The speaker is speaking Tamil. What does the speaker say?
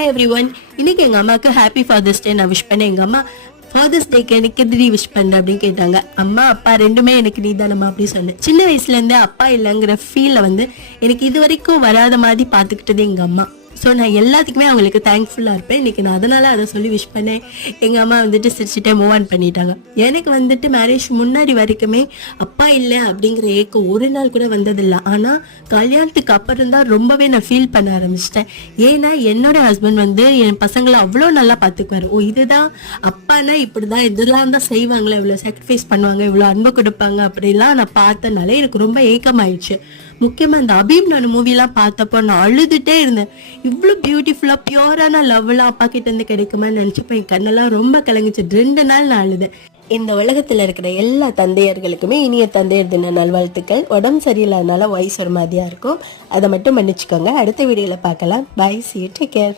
Hi every one. இன்னைக்கு எங்கள் அம்மாவுக்கு ஹாப்பி ஃபாதர்ஸ் டே நான் விஷ் பண்ணேன். எங்கள் அம்மா ஃபாதர்ஸ் டேக்கு எனக்கு எதிரி விஷ் பண்ண அப்படின்னு கேட்டாங்க. அம்மா அப்பா ரெண்டுமே எனக்கு நீ தானம்மா அப்படின்னு சொன்னேன். சின்ன வயசுலேருந்தே அப்பா இல்லைங்கிற ஃபீலில் எனக்கு இது வரைக்கும் வராத மாதிரி பார்த்துக்கிட்டது எங்கள் அம்மா. ஸோ நான் எல்லாத்துக்குமே அவங்களுக்கு தேங்க்ஃபுல்லாக இருப்பேன். இன்றைக்கி நான் அதனால் அதை சொல்லி விஷ் பண்ணேன். எங்கள் அம்மா சிரிச்சுட்டே மூவ் ஆன் பண்ணிட்டாங்க. எனக்கு மேரேஜ் முன்னாடி வரைக்குமே அப்பா இல்லை அப்படிங்கிற ஏக்கம் ஒரு நாள் கூட வந்ததில்லை. ஆனால் கல்யாணத்துக்கு அப்புறம் தான் ரொம்பவே நான் ஃபீல் பண்ண ஆரம்பிச்சிட்டேன். ஏன்னா என்னோட ஹஸ்பண்ட் என் பசங்களை அவ்வளோ நல்லா பார்த்துக்குவார். இதுதான் அப்பானா இப்படி தான், இதெல்லாம் தான் செய்வாங்களே, இவ்வளோ சாக்ரிஃபைஸ் பண்ணுவாங்க, இவ்வளோ அன்பை கொடுப்பாங்க அப்படிலாம் நான் பார்த்தனாலே எனக்கு ரொம்ப ஏக்கமாயிடுச்சு. முக்கியமாக இந்த அபீம் நான் மூவிலாம் பார்த்தப்போ நான் அழுதுகிட்டே இருந்தேன். இவ்வளோ பியூட்டிஃபுல்லாக பியூரான லவ்லாம் அப்பா கிட்ட இருந்து கிடைக்குமான்னு நினச்சப்போ என் கண்ணெல்லாம் ரொம்ப கலங்குச்சு. 2 நாள் நான் அழுதேன். இந்த உலகத்தில் இருக்கிற எல்லா தந்தையர்களுக்குமே இனிய தந்தையர் தின நல்வாழ்த்துக்கள். உடம்பு சரியில்லாதனால வாய்ஸ் ஒரு மாதிரியாக இருக்கும், அதை மட்டும் மன்னிச்சுக்கோங்க. அடுத்த வீடியோவில் பார்க்கலாம். Bye, see you, take care.